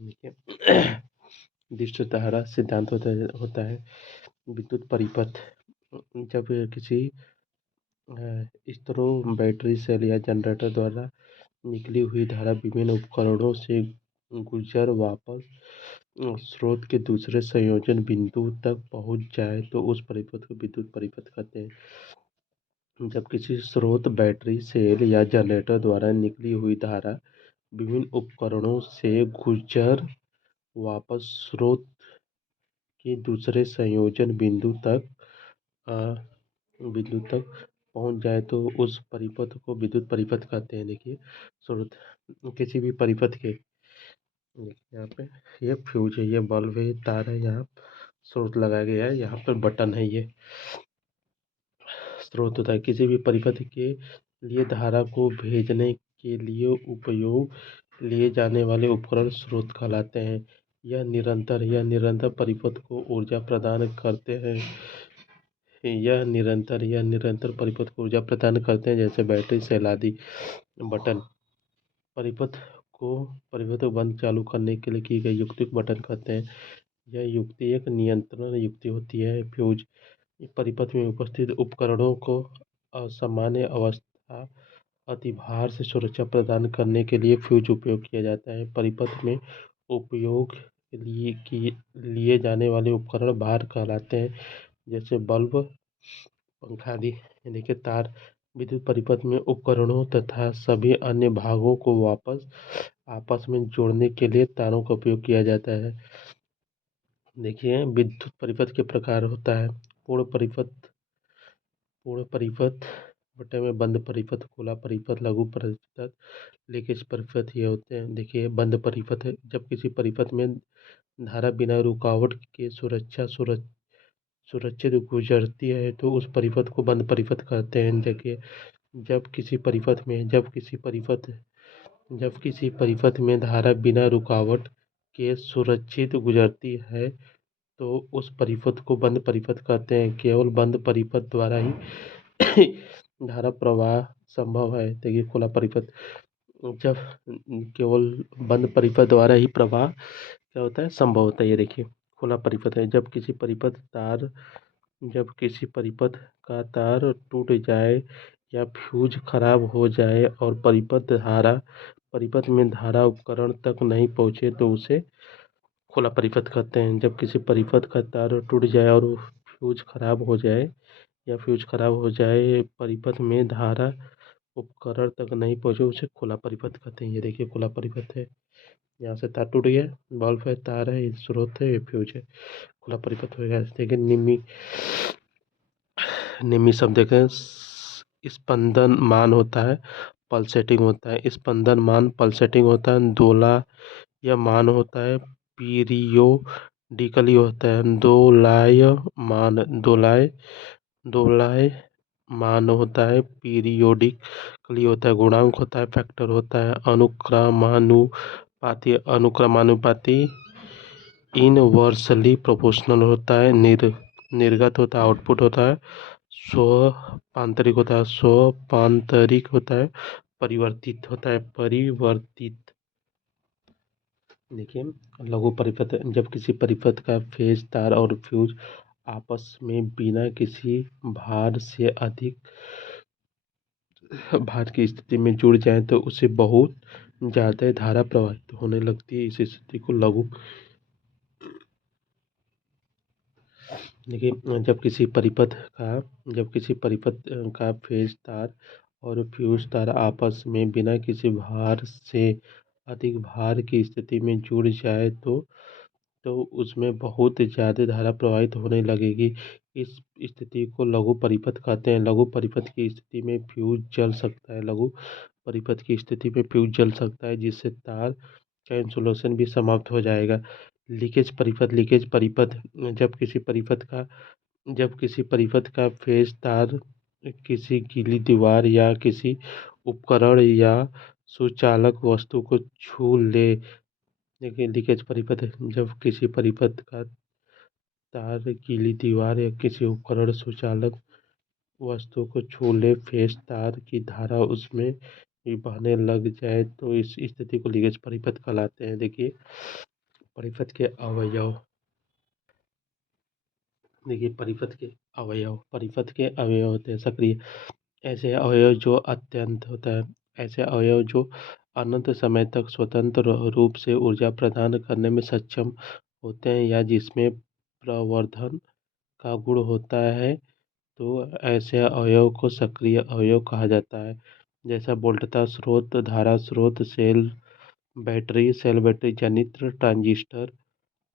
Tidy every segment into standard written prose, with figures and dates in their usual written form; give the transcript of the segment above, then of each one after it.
देखिए विद्युत धारा सिद्धांत होता है विद्युत परिपथ। जब किसी स्रोत बैटरी सेल या जनरेटर द्वारा निकली हुई धारा विभिन्न उपकरणों से गुजर वापस स्रोत के दूसरे संयोजन बिंदु तक पहुंच जाए तो उस परिपथ को विद्युत परिपथ कहते हैं। जब किसी स्रोत बैटरी सेल या जनरेटर द्वारा निकली हुई धारा विभिन्न उपकरणों से गुजर वापस स्रोत के दूसरे संयोजन बिंदु तक पहुंच जाए तो उस परिपथ को विद्युत परिपथ कहते हैं। देखिए स्रोत किसी भी परिपथ के यहाँ पे ये फ्यूज है, ये बल्ब है, तार है, यहाँ स्रोत लगाया गया है, यहाँ पर बटन है, ये स्रोत होता है। किसी भी परिपथ के लिए धारा को भेजने के लिए उपयोग लिए जाने वाले उपकरण स्रोत कहलाते हैं। यह निरंतर परिपथ को ऊर्जा प्रदान करते हैं। यह निरंतर परिपथ को ऊर्जा प्रदान करते हैं, जैसे बैटरी सेल आदि। बटन परिपथ को बंद चालू करने के लिए की गई युक्ति को बटन कहते हैं। यह युक्ति एक नियंत्रण युक्ति होती है। फ्यूज परिपथ में उपस्थित उपकरणों को असामान्य अवस्था अतिभार से सुरक्षा प्रदान करने के लिए फ्यूज उपयोग किया जाता है। परिपथ में उपयोग लिए जाने वाले उपकरण भार कहलाते हैं, जैसे बल्ब, पंखा आदि। यानी कि तार विद्युत परिपथ में उपकरणों तथा सभी अन्य भागों को आपस में जोड़ने के लिए तारों का उपयोग किया जाता है। देखिए विद्युत परिपथ के प्रकार होता है पूर्ण परिपथ बटे में बंद परिपथ, खुला परिपथ, लघु परिपथ, लीकेज परिपथ ये होते हैं। देखिए बंद परिपथ है जब किसी परिपथ में धारा बिना रुकावट के सुरक्षित गुजरती है तो उस परिपथ को बंद परिपथ कहते हैं। देखिए जब किसी परिपथ में धारा बिना रुकावट के सुरक्षित गुजरती है तो उस परिपथ को बंद परिपथ कहते हैं। केवल बंद परिपथ द्वारा ही धारा प्रवाह संभव है। देखिए खुला परिपथ, जब केवल बंद परिपथ द्वारा ही प्रवाह क्या होता है, संभव होता है। ये देखिए खुला परिपथ है जब किसी परिपथ का तार टूट जाए या फ्यूज खराब हो जाए और परिपथ में धारा उपकरण तक नहीं पहुंचे तो उसे खुला परिपथ कहते हैं। जब किसी परिपथ का तार टूट जाए और फ्यूज खराब हो जाए परिपथ में धारा उपकरण तक नहीं पहुंचे उसे खुला परिपथ कहते हैं। ये देखिए खुला परिपथ है, यहाँ से तार टूट गया, बल्ब है, तार है, ये स्रोत है, ये फ्यूज है, खुला परिपथ हो गया। देखिए निम्मी शब्द देखें, स्पंदन मान होता है, पल्सेटिंग होता है। स्पंदन मान पल्सेटिंग होता है। दोला यह मान होता है, पीरियोडिकली होता है। दोलाय मान होता है, पीरियोडिकली होता है। गुणांक होता है, फैक्टर होता है। अनुक्रमानुपाती इनवर्सली प्रोपोर्शनल होता है। निर्गत होता है, आउटपुट होता है। स्वपांतरिक होता है। परिवर्तित। देखिए लघु परिपथ, जब किसी परिपथ का फेज, तार और फ्यूज आपस में बिना किसी भार से अधिक भार की स्थिति में जुड़ जाए तो उसे बहुत ज़्यादा धारा प्रवाहित होने लगती है। इस स्थिति को लघु। देखिए जब किसी परिपथ का फेज तार और फ्यूज तार आपस में बिना किसी भार से अधिक भार की स्थिति में जुड़ जाए तो उसमें बहुत ज़्यादा धारा प्रवाहित होने लगेगी। इस स्थिति को लघु परिपथ कहते हैं। लघु परिपथ की स्थिति में फ्यूज जल सकता है जिससे तार का इंसुलेशन भी समाप्त हो जाएगा। लीकेज परिपथ जब किसी परिपथ का फेज तार किसी गीली दीवार या किसी उपकरण या सुचालक वस्तु को छू ले। देखिए लीकेज परिपथ जब किसी परिपथ का तार गीली दीवार या किसी उपकरण सुचालक वस्तु को छू ले, फेज तार की धारा उसमें बहने लग जाए तो इस स्थिति को लीकेज परिपथ कहलाते हैं। देखिए परिपथ के अवयव, देखिए परिपथ के अवयव होते हैं सक्रिय ऐसे अवयव जो अत्यंत होता है, ऐसे अवयव जो अनंत समय तक स्वतंत्र रूप से ऊर्जा प्रदान करने में सक्षम होते हैं या जिसमें प्रवर्धन का गुण होता है, तो ऐसे अवयव को सक्रिय अवयव कहा जाता है। जैसा वोल्टता स्रोत, धारा स्रोत, सेल बैटरी जनित्र, ट्रांजिस्टर,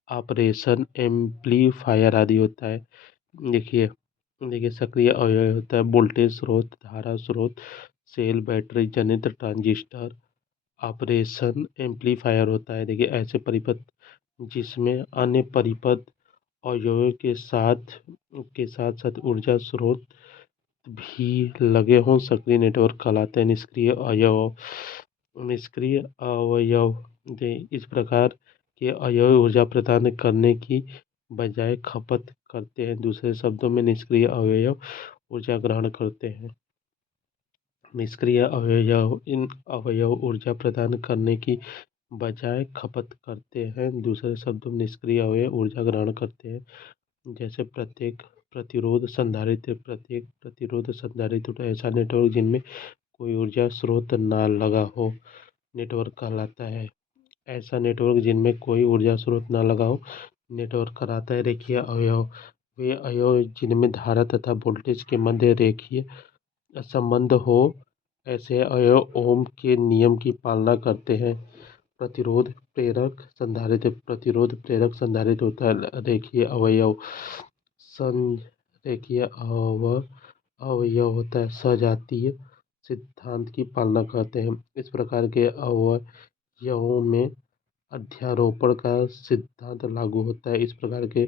ऑपरेशन एम्पलीफायर आदि होता है। देखिए देखिए सक्रिय अवयव होता है वोल्टेज स्रोत, धारा स्रोत, सेल बैटरी जनित्र, ट्रांजिस्टर, ऑपरेशन एम्पलीफायर होता है। देखिए ऐसे परिपथ जिसमें अन्य परिपथ अवयवों के साथ साथ ऊर्जा स्रोत भी लगे हों सक्रिय नेटवर्क कहलाते हैं। निष्क्रिय अवयव इस प्रकार के अवयव ऊर्जा प्रदान करने की बजाय खपत करते हैं। दूसरे शब्दों में निष्क्रिय अवयव ऊर्जा ग्रहण करते हैं। निष्क्रिय अवयव इन अवयव ऊर्जा प्रदान करने की बजाय खपत करते हैं। दूसरे शब्दों में निष्क्रिय अवयव ऊर्जा ग्रहण करते हैं। जैसे प्रत्येक प्रतिरोध संधारित्र ऐसा नेटवर्क जिनमें कोई ऊर्जा स्रोत ना लगा हो नेटवर्क कहलाता है। ऐसा नेटवर्क जिनमें कोई ऊर्जा स्रोत ना लगा हो नेटवर्क कहलाता है। रेखीय अवयव वे अवयव जिनमें धारा तथा वोल्टेज के मध्य रेखीय संबंध हो। ऐसे अवयव ओम के नियम की पालना करते हैं। प्रतिरोध प्रेरक संधारित्र होता है। रेखीय अवयव संरेखीय अवयव होता है सजातीय सिद्धांत की पालना करते हैं। इस प्रकार के अवयवों में अध्यारोपण का सिद्धांत लागू होता है। इस प्रकार के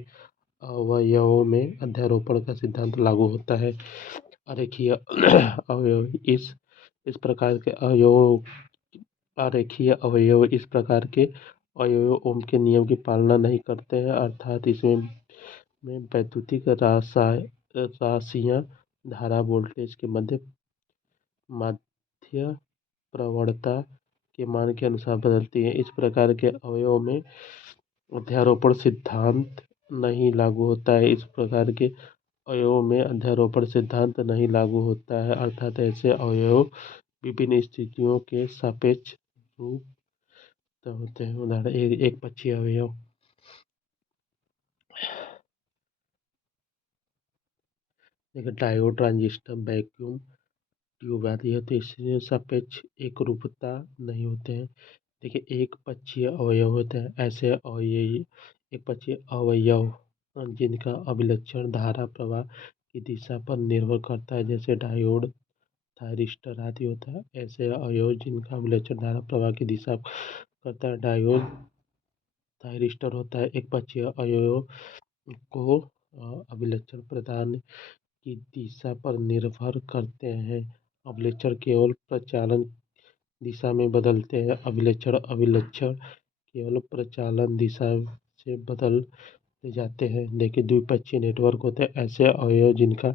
अवयवों में अध्यारोपण का सिद्धांत लागू होता है। अरेखीय अवयव इस प्रकार के अवयव अरेखीय अवयव इस प्रकार के अवयव ओम के नियम की पालना नहीं करते हैं, अर्थात इसमें वैद्युतिक राशियाँ धारा वोल्टेज के माध्य प्रवणता के मान के अनुसार बदलती हैं। इस प्रकार के अवयवों में अध्यारोपण सिद्धांत नहीं लागू होता है। इस प्रकार के अवयवों में अध्यारोपण सिद्धांत नहीं लागू होता है, अर्थात ऐसे अवयव विभिन्न स्थितियों के सापेक्ष रूप होते हैं। उदाहरण एक पक्षीय अवयव। देखिए डायोड, ट्रांजिस्टर, वैक्यूम ट्यूब आदि है तो इसमें सापेक्ष एकरूपता नहीं होते हैं। देखिए एक पक्षीय अवयव होते हैं ऐसे अवयव एक पक्षीय अवयव जिनका अभिलक्षण धारा प्रवाह की दिशा पर निर्भर करता है, जैसे डायोड, थायरिस्टर आदि होता है। ऐसे अवयव जिनका अभिलक्षण धारा प्रवाह की दिशा करता है, डायोड, थायरिस्टर होता है। एक पक्षीय अवयव को अभिलक्षण प्रदान की दिशा पर निर्भर करते हैं। अभिलक्षण केवल प्रचालन दिशा में बदलते हैं। अभिलक्षण केवल प्रचालन दिशा से बदलते जाते हैं। देखिए द्विपक्षीय नेटवर्क होते हैं ऐसे अवयव जिनका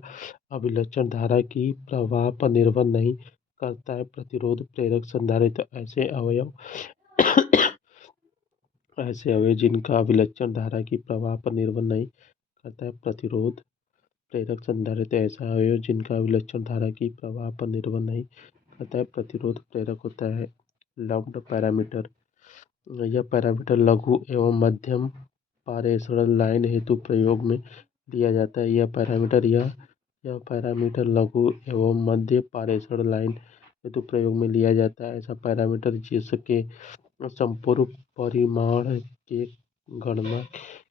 अभिलक्षण धारा की प्रवाह पर निर्भर नहीं करता है। प्रतिरोध प्रेरक संधारित्र ऐसे अवयव जिनका अभिलक्षण धारा की प्रवाह पर निर्भर नहीं करता है। प्रतिरोध प्रेरक संधारित्र ऐसा अवयव जिनका अभिलक्षण धारा की प्रवाह पर निर्भर नहीं करता है। प्रतिरोध प्रेरक होता है। लम्प्ड पैरामीटर, यह पैरामीटर लघु एवं मध्यम पारेषण लाइन हेतु प्रयोग में लिया जाता है। यह पैरामीटर लघु एवं मध्य पारेषण लाइन हेतु प्रयोग में लिया जाता है। ऐसा पैरामीटर जिसके संपूर्ण परिमाण के गणना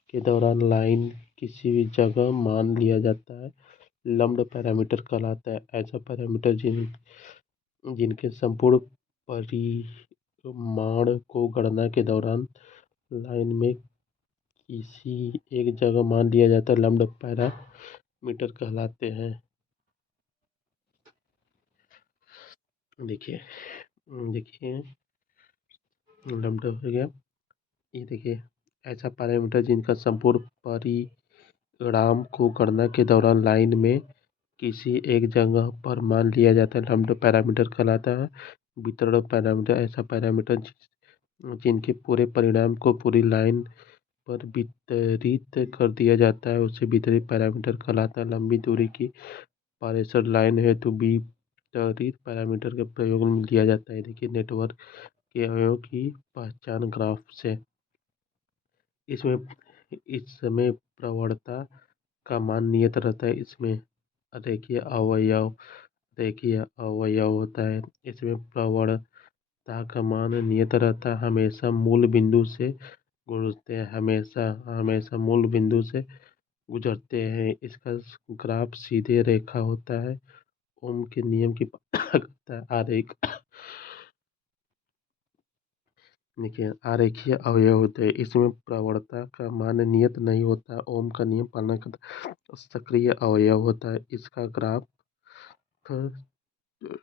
के दौरान लाइन किसी भी जगह मान लिया जाता है, लम्प्ड पैरामीटर कहलाता है। ऐसा पैरामीटर जिनके संपूर्ण परिमाण को गणना के दौरान लाइन में किसी एक जगह मान लिया जाता है, लम्प्ड पैरामीटर कहलाते हैं। देखिए देखिए लम्प्ड हो गया। ये देखिए ऐसा पैरामीटर जिनका संपूर्ण परिणाम को गणना के दौरान लाइन में किसी एक जगह पर मान लिया जाता है, लम्प्ड पैरामीटर कहलाता है। वितरण पैरामीटर ऐसा पैरामीटर जिनके पूरे परिणाम को पूरी लाइन पर वितरित कर दिया जाता है उसे वितरित पैरामीटर कहलाता है। लंबी दूरी की पारेषण लाइन हेतु वितरित पैरामीटर के प्रयोग में लिया जाता है। देखिए नेटवर्क के अवयवों की पहचान ग्राफ से। इसमें इस समय प्रवणता का मान नियत रहता है। इसमें रेखीय अवयव होता है। इसमें प्रवणता का मान नियत रहता है। हमेशा मूल बिंदु से गुजरते हैं हमेशा मूल बिंदु से गुजरते हैं। इसका ग्राफ सीधे रेखा होता है। ओम के नियम की पालना करता है। देखिए आरेखीय अवयव होते हैं। इसमें प्रवणता का मान नियत नहीं होता। ओम का नियम पालन करता है। सक्रिय अवयव होता है। इसका ग्राफ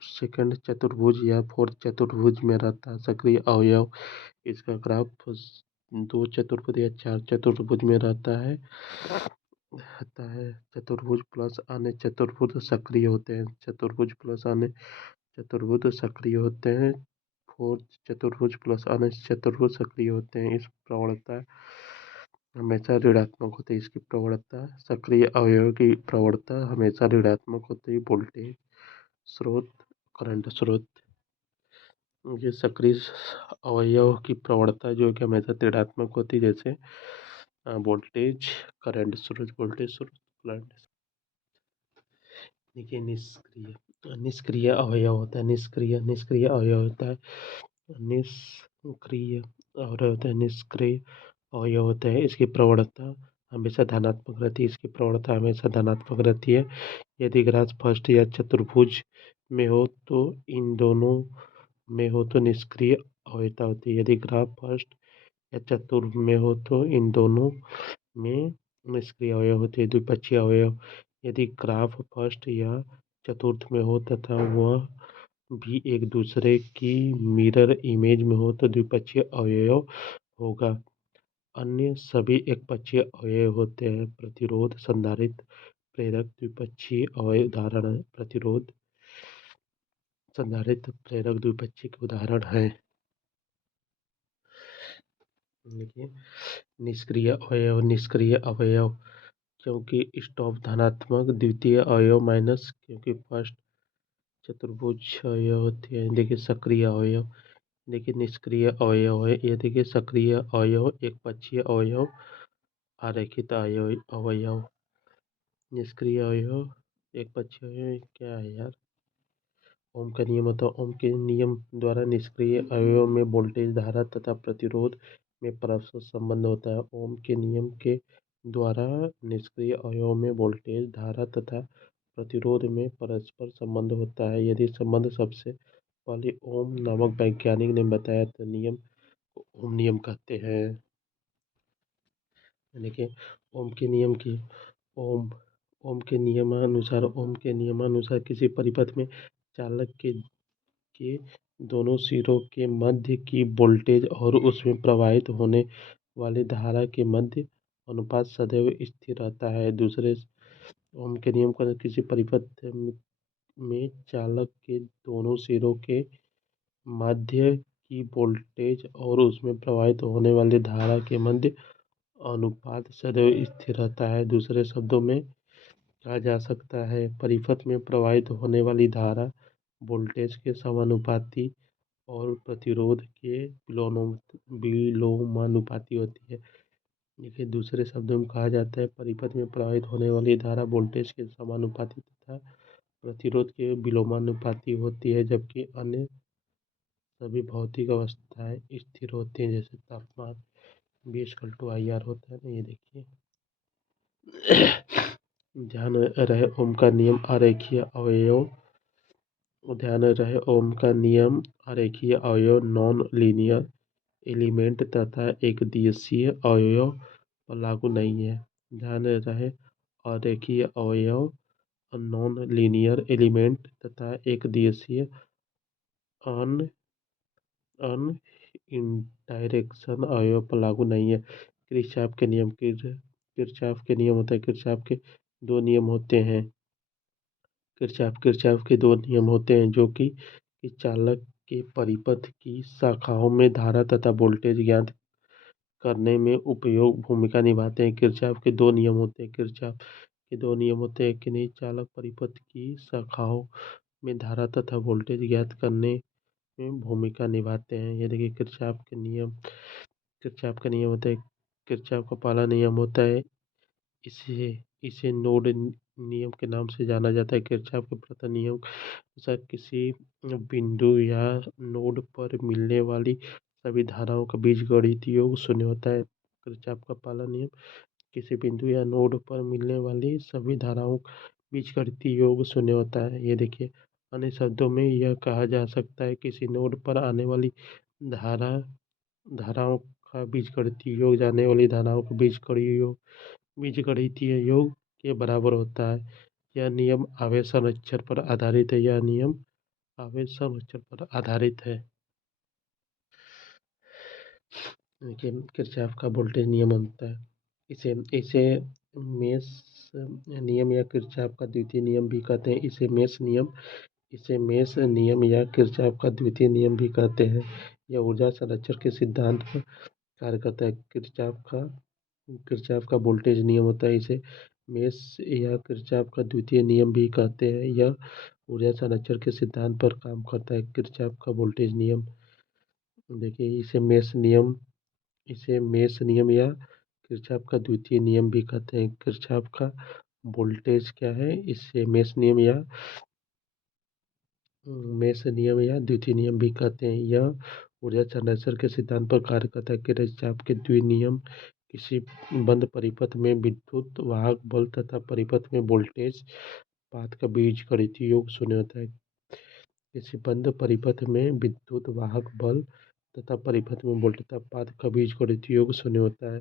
सेकंड चतुर्भुज या फोर्थ चतुर्भुज में रहता है। सक्रिय अवयव इसका ग्राफ 2 चतुर्भुज या 4 चतुर्भुज में रहता है। चतुर्भुज प्लस अन्य चतुर्भुज सक्रिय होते हैं। चतुर्भुज प्लस अन्य चतुर्भुज सक्रिय होते हैं। फोर्थ चतुर्भुज प्लस अन्य चतुर्भुज सक्रिय होते हैं। इस प्रवणता हमेशा ऋणात्मक होती है। इसकी प्रवणता सक्रिय अवयव की प्रवणता हमेशा ऋणात्मक होती है। वोल्टेज स्रोत करंट स्रोत ये सक्रिय अवयव की प्रवणता जो कि हमेशा ऋणात्मक होती है। जैसे वोल्टेज करंट स्रोत करंट। देखिए निष्क्रिय अवयव होता है। निष्क्रिय अवयव होता है। निष्क्रिय अवयव होता है। इसकी प्रवणता हमेशा धनात्मक रहती है। इसकी प्रवणता हमेशा धनात्मक रहती है। यदि ग्राफ फर्स्ट या चतुर्भुज में हो तो इन दोनों में हो तो निष्क्रिय अवयवता होती है। यदि ग्राफ फर्स्ट या चतुर्भुज में हो तो इन दोनों में निष्क्रिय अवयव होते हैं। द्विपक्षीय अवयव यदि ग्राफ फर्स्ट या चतुर्थ में हो तथा वह भी एक दूसरे की मिरर इमेज में हो तो द्विपक्षीय अवयव होगा। अन्य सभी एकपक्षीय अवयव होते हैं। प्रतिरोध संधारित्र प्रेरक द्विपक्षीय अवयव उदाहरण है। प्रतिरोध संधारित्र प्रेरक द्विपक्षीय के उदाहरण है। देखिए निष्क्रिय अवयव क्योंकि स्टॉप धनात्मक द्वितीय अवयव माइनस क्योंकि फर्स्ट चतुर्भुज अवयव होते हैं। देखिए सक्रिय अवयव देखिए निष्क्रिय अवयव है। ये देखिए सक्रिय अवयव एकपक्षीय अवयव आरेखित अवयव निष्क्रिय अवयव एकपक्षीय अवयव क्या है यार। ओम का नियम होता है। ओम के नियम द्वारा निष्क्रिय अवयव में वोल्टेज धारा तथा प्रतिरोध में परस्पर संबंध होता है। ओम के नियम के द्वारा निष्क्रिय अवयव में वोल्टेज धारा तथा प्रतिरोध में परस्पर संबंध होता है। यदि संबंध सबसे पहले ओम नामक वैज्ञानिक ने बताया तो नियम को ओम नियम कहते हैं। देखिए ओम के नियम की ओम ओम के नियमानुसार किसी परिपथ में चालक के दोनों सिरों के मध्य की वोल्टेज और उसमें प्रवाहित होने वाली धारा के मध्य अनुपात सदैव स्थिर रहता है। दूसरे ओम के नियम का किसी परिपथ में चालक के दोनों सिरों के मध्य की वोल्टेज और उसमें प्रवाहित होने वाली धारा के मध्य अनुपात सदैव स्थिर रहता है। दूसरे शब्दों में कहा जा सकता है परिपथ में प्रवाहित होने वाली धारा वोल्टेज के समानुपाती और प्रतिरोध के विलोमानुपाती होती है। देखिए दूसरे शब्दों में कहा जाता है परिपथ में प्रवाहित होने वाली धारा वोल्टेज के समानुपाती तथा प्रतिरोध के विलोमानुपाती होती है जबकि अन्य सभी भौतिक अवस्थाएं स्थिर होती हैं जैसे तापमान V/IR होता है ना। ये देखिए ध्यान रहे ओम का नियम आरेखीय अवयव नॉन लीनियर एलिमेंट तथा एक दिवसीय अवयव पर लागू नहीं है। ध्यान रहे अरेखीय अवयव नॉन लीनियर एलिमेंट तथा एक दिवसीय अन इनडायरेक्शन अवयव पर लागू नहीं है। किरचॉफ के नियम होता है। किरचॉफ के दो नियम होते हैं। किरचॉफ के दो नियम होते हैं जो कि चालक के परिपथ की शाखाओं में धारा तथा वोल्टेज ज्ञात करने में उपयोग भूमिका निभाते हैं। किरचॉफ के दो नियम होते हैं। किरचॉफ के दो नियम होते हैं कि नहीं, चालक परिपथ की शाखाओं में धारा तथा वोल्टेज ज्ञात करने में भूमिका निभाते हैं। ये देखिए किरचॉफ के नियम। किरचॉफ का नियम होता है, किरचॉफ का पहला नियम होता है, इसे इसे नोड नियम के नाम से जाना जाता है। किरचॉफ के प्रथम नियम अनुसार किसी बिंदु या नोड पर मिलने वाली सभी धाराओं का बीजगणितीय योग शून्य होता है। किरचॉफ का पहला नियम, किसी बिंदु या नोड पर मिलने वाली सभी धाराओं का बीजगणितीय योग शून्य होता है। ये देखिए, अन्य शब्दों में यह कहा जा सकता है किसी नोड पर आने वाली धारा धाराओं का बीजगणितीय योग जाने वाली धाराओं का बीजगणितीय योग के बराबर होता है। यह नियम आवेश संरक्षण पर आधारित है। यह नियम आवेश संरक्षण पर आधारित है। देखिए किरचॉफ का वोल्टेज नियम होता है, इसे इसे मेष नियम या किरचॉफ का द्वितीय नियम भी कहते हैं। इसे मेष नियम या किरचॉफ का द्वितीय नियम भी कहते हैं। यह ऊर्जा संरक्षण के सिद्धांत पर कार्य करता है। किरचॉफ का वोल्टेज नियम होता है, इसे मेष या किरचॉफ का द्वितीय नियम भी कहते हैं। यह ऊर्जा संरक्षण के सिद्धांत पर काम करता है। किरचॉफ का वोल्टेज नियम, देखिए इसे मेष नियम या किरचॉफ का द्वितीय नियम भी कहते हैं। किरचॉफ का वोल्टेज क्या है, इसे मेष नियम या द्वितीय नियम भी कहते हैं। यह ऊर्जा संरक्षण के सिद्धांत पर कार्य करता है। किरचॉफ के द्वि नियम किसी बंद परिपथ में विद्युत वाहक बल तथा परिपथ में वोल्टेज पात का बीजगणितीय योग शून्य होता है। किसी बंद परिपथ में विद्युत वाहक बल तथा परिपथ में वोल्टेज पात का बीजगणितीय योग शून्य होता है।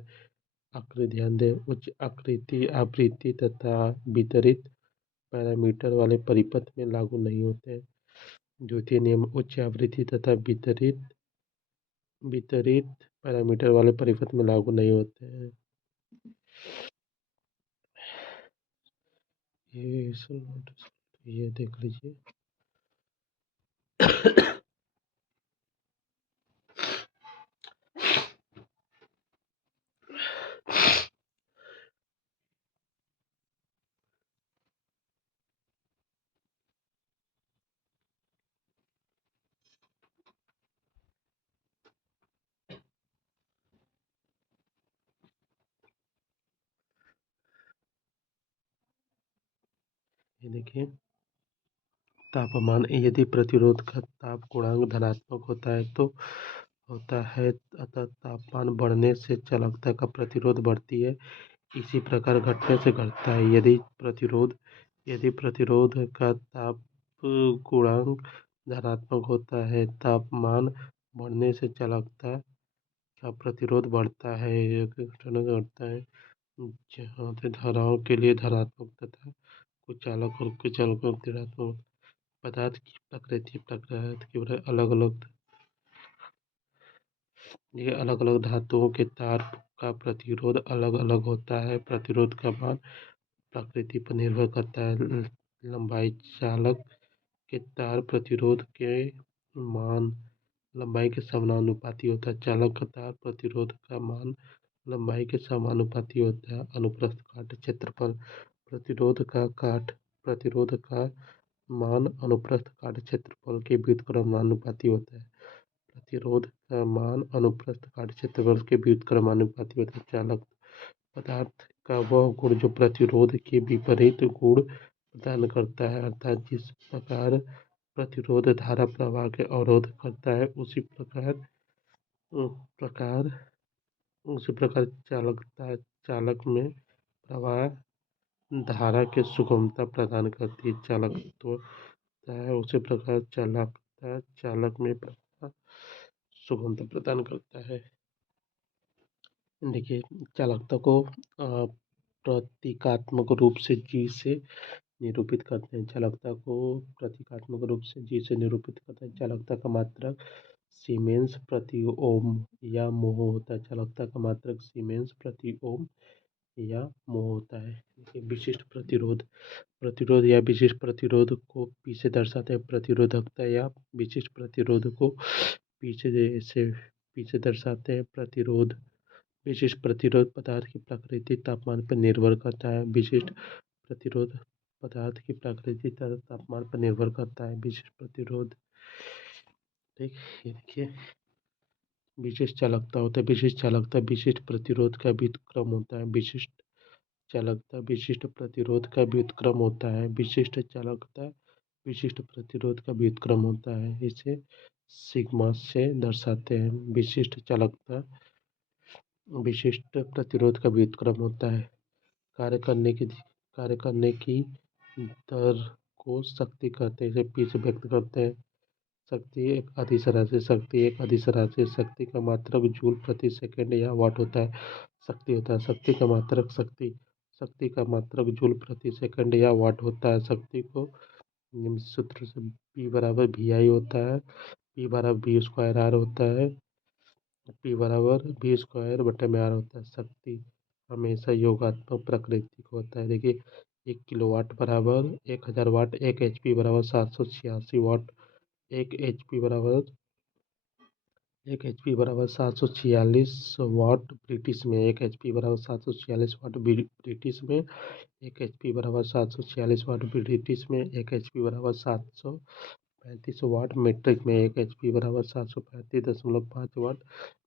आकृति ध्यान दें, उच्च आकृति आवृत्ति तथा वितरित पैरामीटर वाले परिपथ में लागू नहीं होते हैं। द्वितीय नियम उच्च आवृत्ति तथा वितरित पैरामीटर वाले परिपथ में लागू नहीं होते हैं। ये देख लीजिए। ये देखिए, तापमान, यदि प्रतिरोध का ताप गुणांक धनात्मक होता है अतः तापमान बढ़ने से चालकता का प्रतिरोध बढ़ती है। इसी प्रकार घटने से घटता है। यदि प्रतिरोध का ताप गुणांक धनात्मक होता है, तापमान बढ़ने से चालकता का प्रतिरोध बढ़ता है। घटता है जहाँ से धाराओं के लिए धनात्मक तथा कुछ चालकों ऋणात्मक। पदार्थ की प्रकृति, पदार्थ की अलग अलग धातुओं के तार का प्रतिरोध अलग अलग होता है। प्रतिरोध का मान प्रकृति पर निर्भर करता है। लंबाई, चालक के तार प्रतिरोध के मान लंबाई के समानुपाती होता है। चालक का तार प्रतिरोध का मान लंबाई के समानुपाती होता है। अनुप्रस्थ काट क्षेत्रफल, प्रतिरोध का मान अनुप्रस्थ काट क्षेत्रफल के व्युत्क्रमानुपाती होता है। प्रतिरोध का मान अनुप्रस्थ काट क्षेत्रफल के व्युत्क्रमानुपाती होता है। चालक पदार्थ का वह गुण जो प्रतिरोध के विपरीत गुण प्रदान करता है, अर्थात जिस प्रकार प्रतिरोध धारा प्रवाह के अवरोध करता है, प्रकार उसी प्रकार चालक में प्रवाह धारा के सुगमता प्रदान करती है। चालकत्व है उसी प्रकार चालकता चालक में प्रवाह सुगमता प्रदान करता है। देखिए, चालकता को प्रतीकात्मक रूप से जी से निरूपित करते हैं। चालकता को प्रतीकात्मक रूप से जी से निरूपित करते हैं। चालकता का मात्रक सीमेंस प्रति ओम या मोह होता है। चालकता का मात्रक सीमेंस प्रति ओम या मोह होता है। देखिए विशिष्ट प्रतिरोध, प्रतिरोध या विशिष्ट प्रतिरोध को पी से दर्शाते हैं। प्रतिरोधकता या विशिष्ट प्रतिरोध को पीछे जैसे पीछे दर्शाते हैं। प्रतिरोध, विशिष्ट प्रतिरोध पदार्थ की प्रकृति तापमान पर निर्भर करता है। विशिष्ट प्रतिरोध पदार्थ की प्रकृति तथा तापमान पर निर्भर करता है। विशिष्ट प्रतिरोध, ठीक, ये देखिए विशिष्ट चालकता होता है। विशिष्ट चालकता विशिष्ट प्रतिरोध का व्युत्क्रम होता है। विशिष्ट चालकता विशिष्ट प्रतिरोध का व्युत्क्रम होता है। विशिष्ट चालकता विशिष्ट प्रतिरोध का व्युत्क्रम होता है। इसे सिग्मा से दर्शाते हैं। विशिष्ट चालकता विशिष्ट प्रतिरोध का व्युत्क्रम होता है। कार्य करने की दर को शक्ति कहते हैं। इसे पी से व्यक्त करते हैं। शक्ति एक अदिश राशि, शक्ति एक अदिश राशि। शक्ति का मात्रक जूल प्रति सेकंड या वाट होता है। शक्ति होता है शक्ति का मात्रक, शक्ति का मात्रक जूल प्रति सेकंड या वाट होता है। शक्ति को निम्न सूत्र से P बराबर VI होता है। P बराबर V स्क्वायर R होता है। P बराबर V स्क्वायर बटे में R होता है। शक्ति हमेशा योगात्मक प्रकृति का होता है। देखिए 1 किलोवाट बराबर 1000 वाट। 1 HP बराबर 786 वाट। 1 HP बराबर 746 वाट ब्रिटिश में। 1 HP बराबर 746 वाट ब्रिटिश में। 1 HP बराबर 746 वाट ब्रिटिश में। 1 HP बराबर 735 वाट मीट्रिक में। 1 HP बराबर 735.5 वाट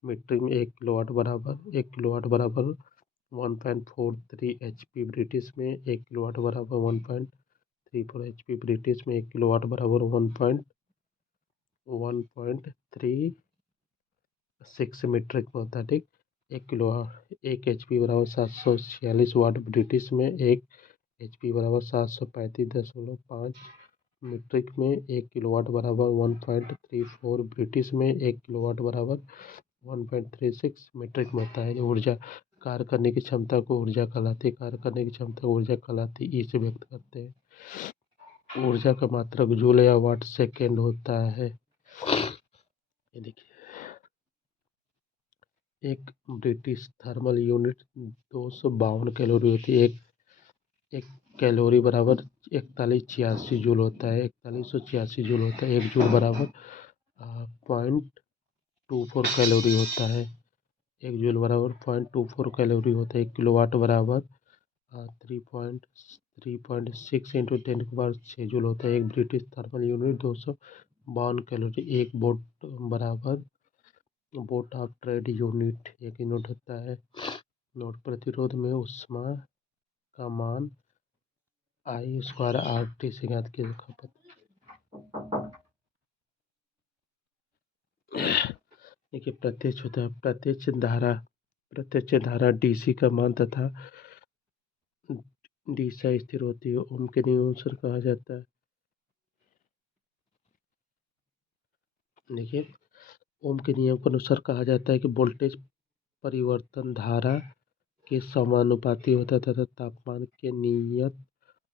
मीट्रिक में। 1 किलोवाट बराबर 1.43 HP ब्रिटिश में। 1 किलोवाट बराबर 1.34 HP ब्रिटिश में। 1 किलोवाट बराबर 1.36 मीट्रिक में होता है। ठीक, 1 HP बराबर 746 वाट ब्रिटिश में। 1 HP बराबर 735.5 मीट्रिक में। 1 किलोवाट बराबर 1.34 ब्रिटिश में। 1 किलोवाट बराबर 1.36 मीट्रिक में होता है। जो ऊर्जा, कार्य करने की क्षमता को ऊर्जा कहलाती है। कार्य करने की क्षमता को ऊर्जा कहलाती है। ई से व्यक्त करते हैं। ऊर्जा का मात्रक जूल या वाट सेकेंड होता है। ये देखिए एक ब्रिटिश थर्मल यूनिट 252 कैलोरी होती है। एक कैलोरी बराबर 4186 जूल होता है। 4186 जूल होता है। 1 जूल बराबर 0.24 कैलोरी होता है। 1 जूल बराबर 0.24 कैलोरी होता है। 1 किलोवाट बराबर 3.6 × 10⁻6 होता है। एक ब्रिटिश थर्मल यूनिट 252 कैलोरी। एक वोट बराबर वोट ऑफ ट्रेड यूनिट एक यूनिट होता है। नोट, प्रतिरोध में ऊष्मा का मान I स्क्वायर RT से ज्ञात किया खपत। देखिए प्रत्यक्ष होता है। प्रत्यक्ष धारा DC का मान तथा दिशा स्थिर होती है। ओम के नियमानुसार कहा जाता है। देखिए ओम के नियम के अनुसार कहा जाता है कि वोल्टेज परिवर्तन धारा के समानुपाती होता है तथा तापमान के नियत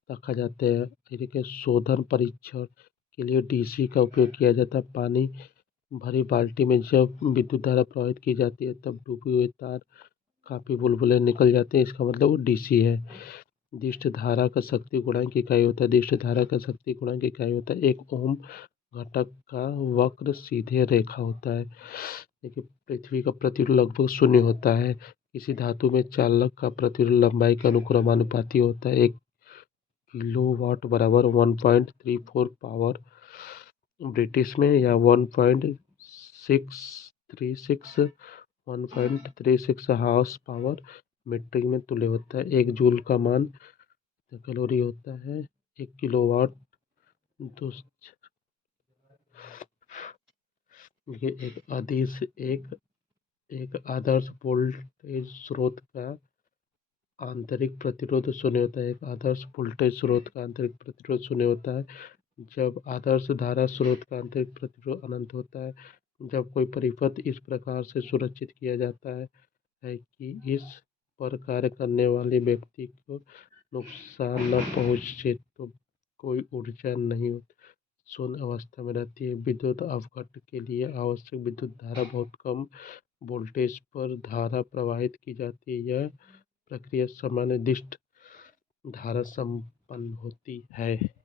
रखा जाता है। देखिए शोधन परीक्षण के लिए DC का उपयोग किया जाता है। पानी भरी बाल्टी में जब विद्युत धारा प्रवाहित की जाती है तब डूबे हुए तार काफी बुलबुले निकल जाते हैं। इसका मतलब वो DC है। दिष्ट धारा का शक्ति गुणांक की इकाई होता है। दिष्ट धारा का शक्ति गुणांक की इकाई होता है। एक ओम घटक का वक्र सीधे रेखा होता है। देखिए पृथ्वी का प्रतिरोध लगभग शून्य होता है। किसी धातु में चालक का प्रतिरोध लंबाई के अनुक्रमानुपाती होता है। 1 किलोवाट बराबर 1.34 पावर ब्रिटिश में या 1.36 हाउस पावर मीट्रिक में तुल्य होता है। 1 जूल का मान कैलोरी होता है। 1 किलोवाट दो ये एक आदर्श वोल्टेज स्रोत का आंतरिक प्रतिरोध शून्य होता है। एक आदर्श वोल्टेज स्रोत का आंतरिक प्रतिरोध शून्य होता है जब आदर्श धारा स्रोत का आंतरिक प्रतिरोध अनंत होता है। जब कोई परिपथ इस प्रकार से सुरक्षित किया जाता है कि इस पर कार्य करने वाले व्यक्ति को नुकसान न पहुँचे तो कोई ऊर्जा नहीं होती, शून्य अवस्था में रहती है। विद्युत अपघट्ट के लिए आवश्यक विद्युत धारा बहुत कम वोल्टेज पर धारा प्रवाहित की जाती है। यह प्रक्रिया समनिर्दिष्ट धारा संपन्न होती है।